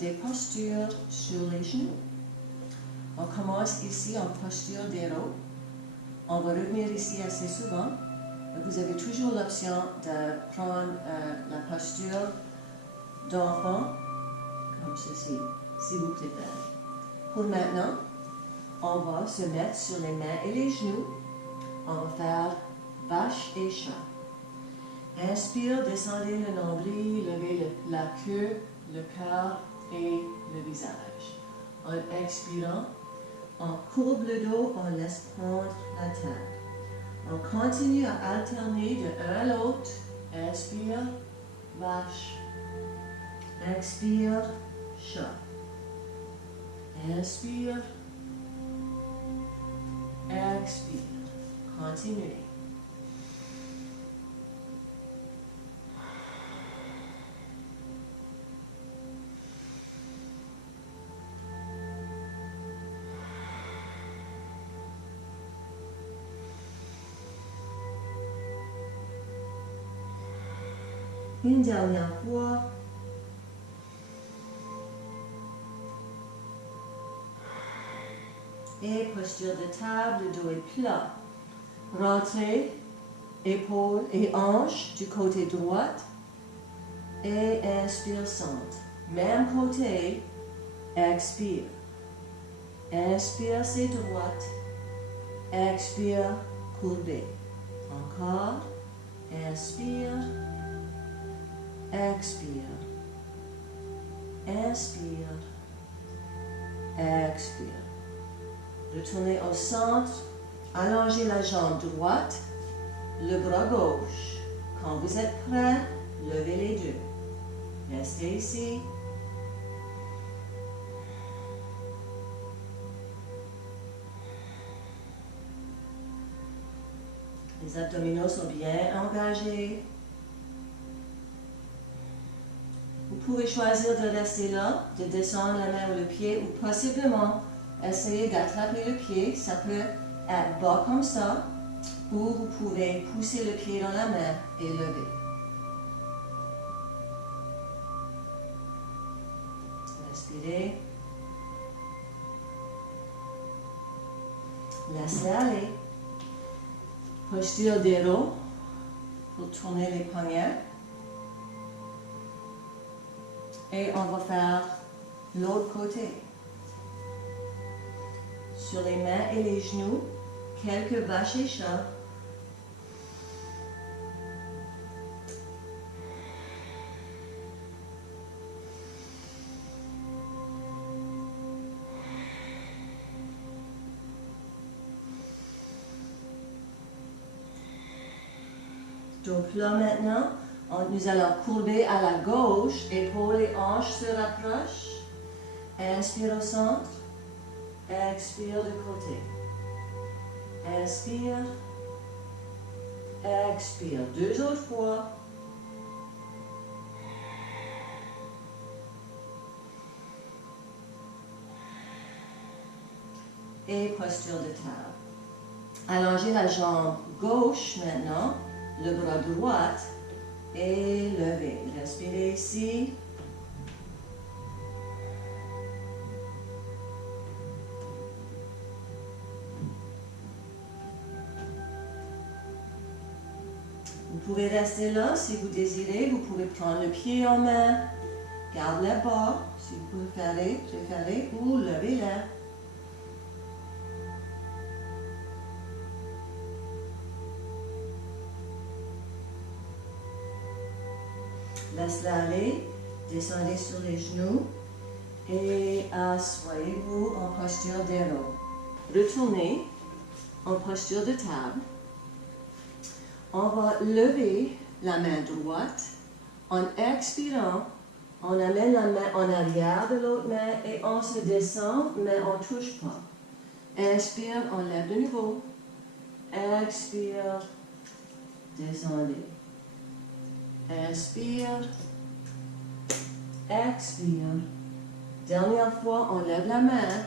des postures sur les genoux. On commence ici en posture d'héros. On va revenir ici assez souvent. Vous avez toujours l'option de prendre la posture d'enfant, comme ceci, si vous préférez. Pour maintenant, on va se mettre sur les mains et les genoux. On va faire vache et chat. Inspire, descendez le nombril, levez la queue, le cœur et le visage. En expirant, on courbe le dos, on laisse prendre la tête. On continue à alterner de un à l'autre. Inspire, vache. Expire, chat. Inspire. Expire. Continuez. Une dernière fois. Et posture de table, le dos est plat. Rentrez, épaules et hanches du côté droit. Et inspire, centre. Même côté, expire. Inspire, c'est droite. Expire, courbé. Encore. Inspire. Expire. Inspire. Expire. Retournez au centre. Allongez la jambe droite, le bras gauche. Quand vous êtes prêt, levez les deux. Restez ici. Les abdominaux sont bien engagés. Vous pouvez choisir de rester là, de descendre la main ou le pied, ou possiblement essayer d'attraper le pied. Ça peut être bas comme ça, ou vous pouvez pousser le pied dans la main et lever. Respirez. Laissez aller. Posture d'héros pour tourner les poignets. Et on va faire l'autre côté. Sur les mains et les genoux, quelques vaches et chats. Dos plat maintenant. Nous allons courber à la gauche, épaules et hanches se rapprochent. Inspire au centre. Expire de côté. Inspire. Expire. Deux autres fois. Et posture de table. Allongez la jambe gauche maintenant, le bras droit et levez. Respirez ici. Vous pouvez rester là si vous désirez. Vous pouvez prendre le pied en main. Garde-le bas si vous préférez ou levez-le. Laissez-le aller. Descendez sur les genoux et asseyez-vous en posture d'héros. Retournez en posture de table. On va lever la main droite. En expirant, on amène la main en arrière de l'autre main et on se descend, mais on ne touche pas. Inspire, on lève de nouveau. Expire, descendez. Inspire, expire. Dernière fois, on lève la main.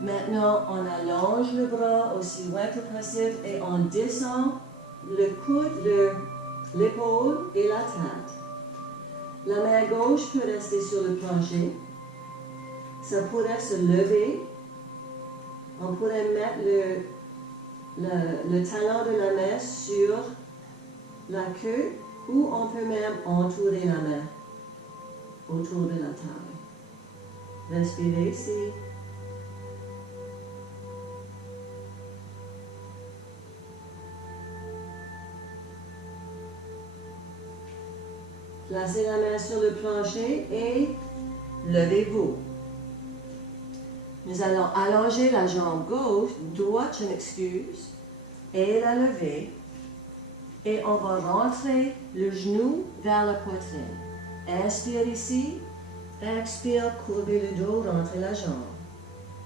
Maintenant, on allonge le bras aussi loin que possible et on descend le coude, l'épaule et la tête. La main gauche peut rester sur le plancher. ça pourrait se lever. On pourrait mettre le talon de la main sur la queue ou on peut même entourer la main autour de la table. Respirez ici. Placez la main sur le plancher et levez-vous. Nous allons allonger la jambe gauche, droite, je m'excuse, et la lever. Et on va rentrer le genou vers la poitrine. Inspire ici, expire, courbez le dos, rentrez la jambe.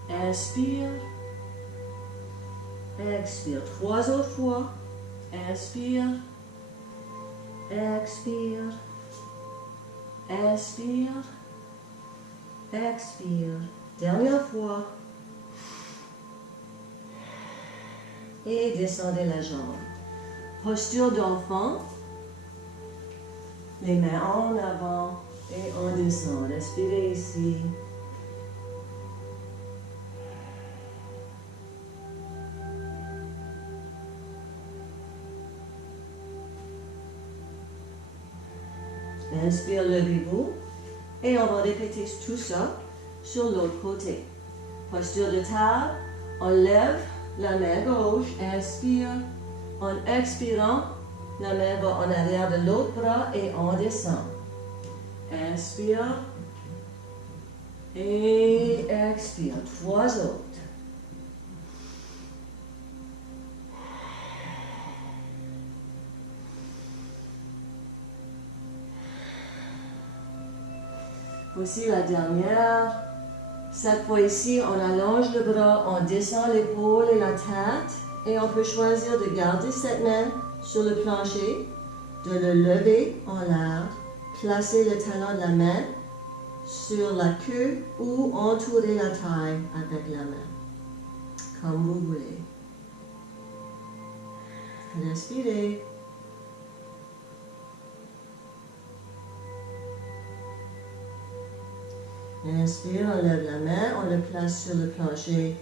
Inspire, expire. 3 autres fois. Inspire, expire, inspire, expire. Dernière fois. Et descendez la jambe. Posture d'enfant. Les mains en avant et on descend. Respirez ici. Inspire, levez-vous. Et on va répéter tout ça sur l'autre côté. Posture de table. On lève la main gauche. Inspire. En expirant, la main va en arrière de l'autre bras et on descend. Inspire. Et expire. 3 autres. Voici la dernière. Cette fois-ci, on allonge le bras, on descend l'épaule et la tête. Et on peut choisir de garder cette main sur le plancher, de le lever en l'air, placer le talon de la main sur la queue ou entourer la taille avec la main, comme vous voulez. Respirez. Inspire, on lève la main, on le place sur le plancher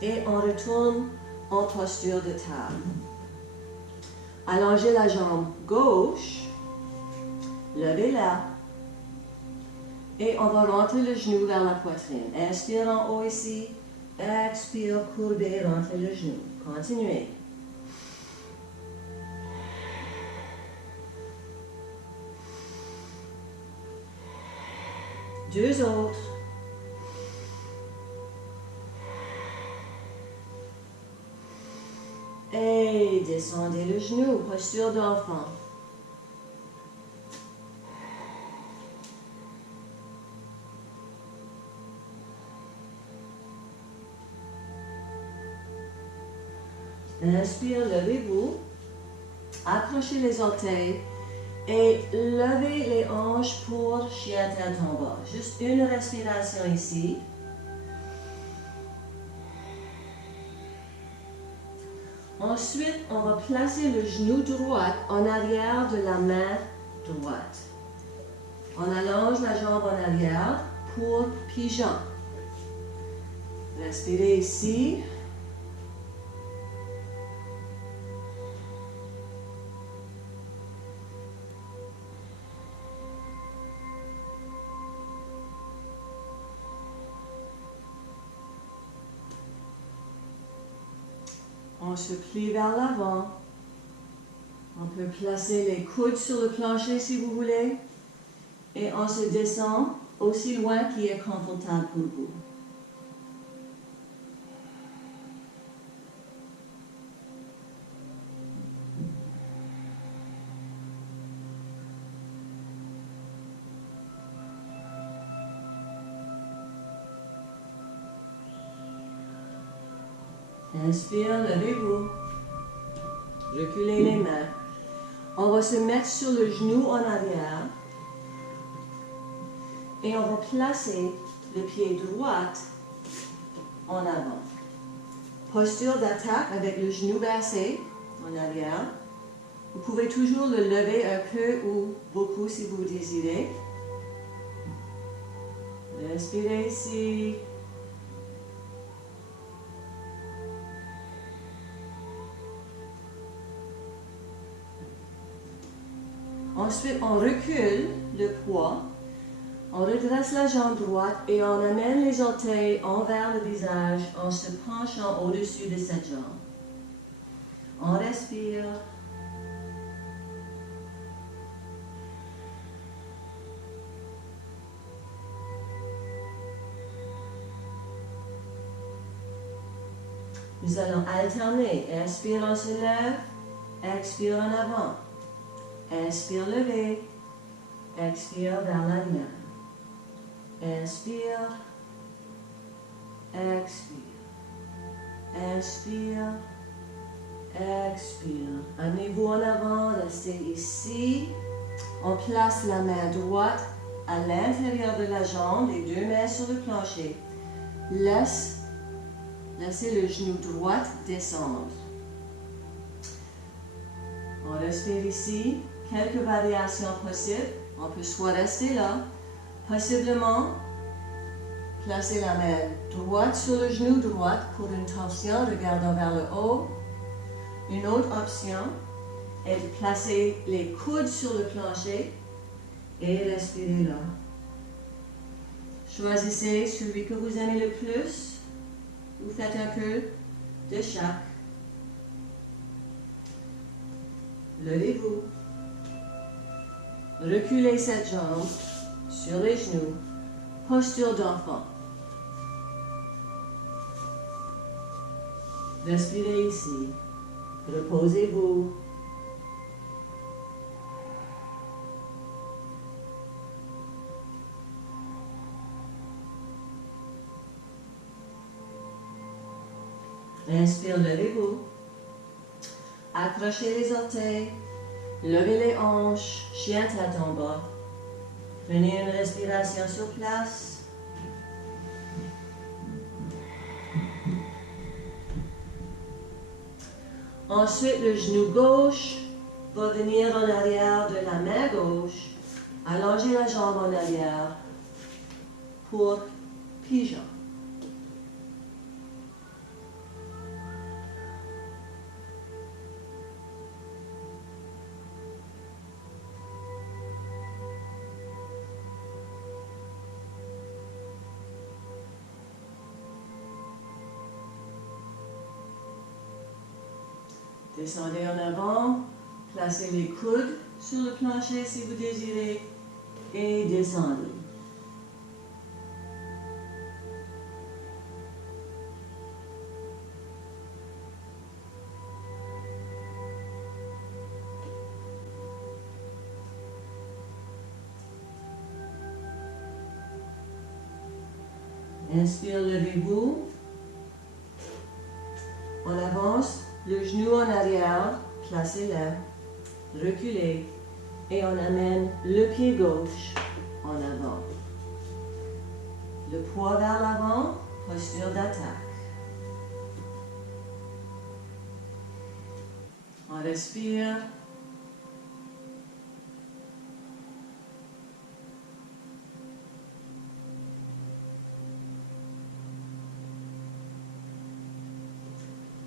et on retourne en posture de table. Allongez la jambe gauche, levez-la et on va rentrer le genou vers la poitrine. Inspire en haut ici, expire, courbez, rentrez le genou. Continuez. Deux autres. Et descendez le genou, posture d'enfant. Inspire, levez-vous. Accrochez les orteils et levez les hanches pour chien tête en bas. Juste une respiration ici. Ensuite, on va placer le genou droit en arrière de la main droite. On allonge la jambe en arrière pour pigeon. Respirez ici. On se plie vers l'avant. On peut placer les coudes sur le plancher si vous voulez. Et on se descend aussi loin qu'il est confortable pour vous. Inspire, levez-vous. Reculez les mains. On va se mettre sur le genou en arrière. Et on va placer le pied droit en avant. Posture d'attaque avec le genou baissé en arrière. Vous pouvez toujours le lever un peu ou beaucoup si vous désirez. Respirez ici. Ensuite, on recule le poids, on redresse la jambe droite et on amène les orteils envers le visage en se penchant au-dessus de cette jambe. On respire. Nous allons alterner. Inspire, on se lève. Expire en avant. Inspire, lever. Expire vers l'arrière. Inspire. Expire. Inspire. Expire. Amenez-vous en avant. Restez ici. On place la main droite à l'intérieur de la jambe, les deux mains sur le plancher. Laissez le genou droit descendre. On respire ici. Quelques variations possibles. On peut soit rester là, possiblement placer la main droite sur le genou droit pour une tension regardant vers le haut. Une autre option est de placer les coudes sur le plancher et respirer là. Choisissez celui que vous aimez le plus. Vous faites un peu de chaque. Levez-vous. Reculez cette jambe sur les genoux. Posture d'enfant. Respirez ici. Reposez-vous. Inspire, levez-vous. Accrochez les orteils. Levez les hanches. Chien tête en bas. Prenez une respiration sur place. Ensuite, le genou gauche va venir en arrière de la main gauche. Allongez la jambe en arrière pour pigeon. Descendez en avant, placez les coudes sur le plancher si vous désirez et descendez. Inspire, levez-vous. On avance. Le genou en arrière, placez-le, reculez et on amène le pied gauche en avant. Le poids vers l'avant, posture d'attaque. On respire.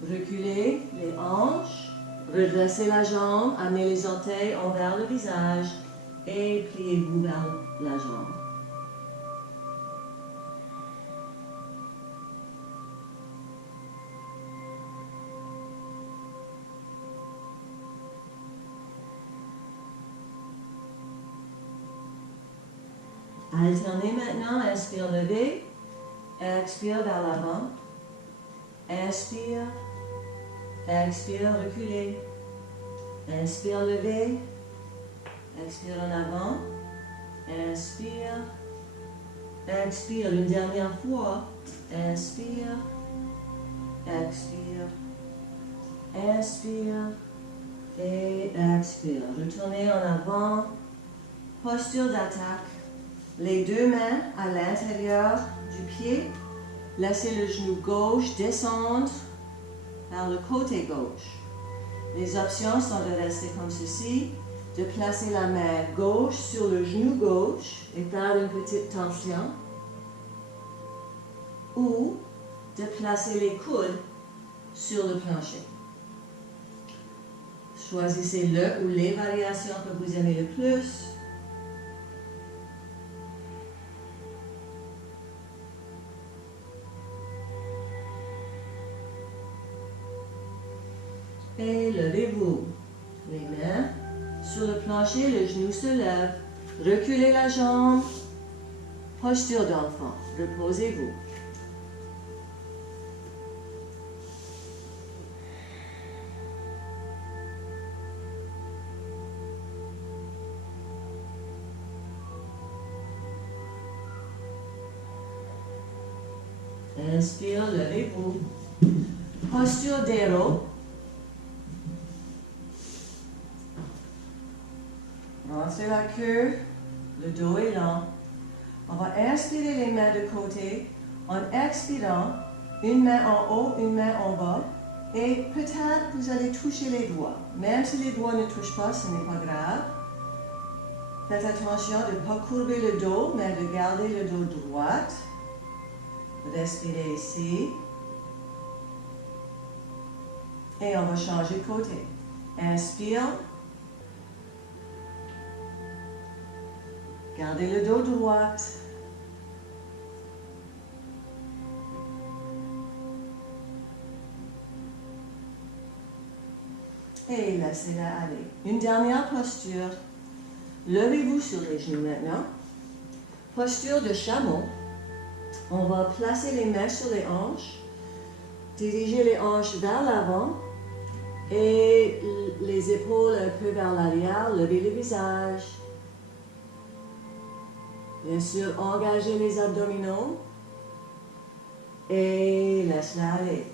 Reculez les hanches, redressez la jambe, amenez les orteils envers le visage et pliez-vous vers la jambe. Alternez maintenant, inspire, lever, expire vers l'avant, inspire, expire, reculer, inspire, lever, expire en avant, inspire, expire une dernière fois, inspire, expire, inspire et expire. Retournez en avant, posture d'attaque. Les deux mains à l'intérieur du pied. Laissez le genou gauche descendre vers le côté gauche. Les options sont de rester comme ceci, de placer la main gauche sur le genou gauche et faire une petite tension. ou de placer les coudes sur le plancher. Choisissez le ou les variations que vous aimez le plus. Et levez-vous. Les mains sur le plancher, le genou se lève. Reculez la jambe. Posture d'enfant. Reposez-vous. Inspire, levez-vous. Posture d'héros. Rentrez la queue, le dos est lent. On va inspirer les mains de côté en expirant, une main en haut, une main en bas. Et peut-être vous allez toucher les doigts. Même si les doigts ne touchent pas, ce n'est pas grave. Faites attention de ne pas courber le dos, mais de garder le dos droit. Respirez ici. Et on va changer de côté. Inspire. Gardez le dos droit. Et laissez-la aller. Une dernière posture. Levez-vous sur les genoux maintenant. Posture de chameau. On va placer les mains sur les hanches. Dirigez les hanches vers l'avant. Et les épaules un peu vers l'arrière. Levez le visage. Bien sûr, engagez les abdominaux. Et laisse-la aller.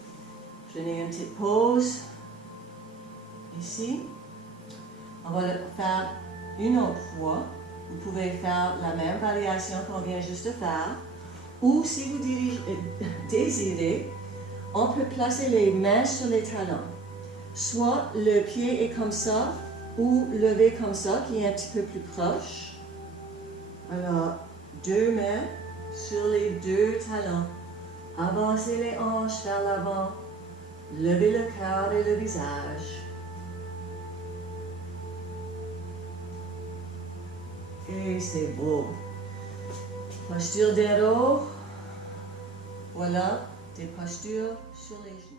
Prenez une petite pause. Ici. On va le faire une autre fois. Vous pouvez faire la même variation qu'on vient juste de faire. Ou si vous désirez, on peut placer les mains sur les talons. Soit le pied est comme ça, ou levé comme ça, qui est un petit peu plus proche. Alors, deux mains sur les deux talons. Avancez les hanches vers l'avant. Levez le cœur et le visage. Et c'est beau. Posture d'héros. Voilà, des postures sur les genoux.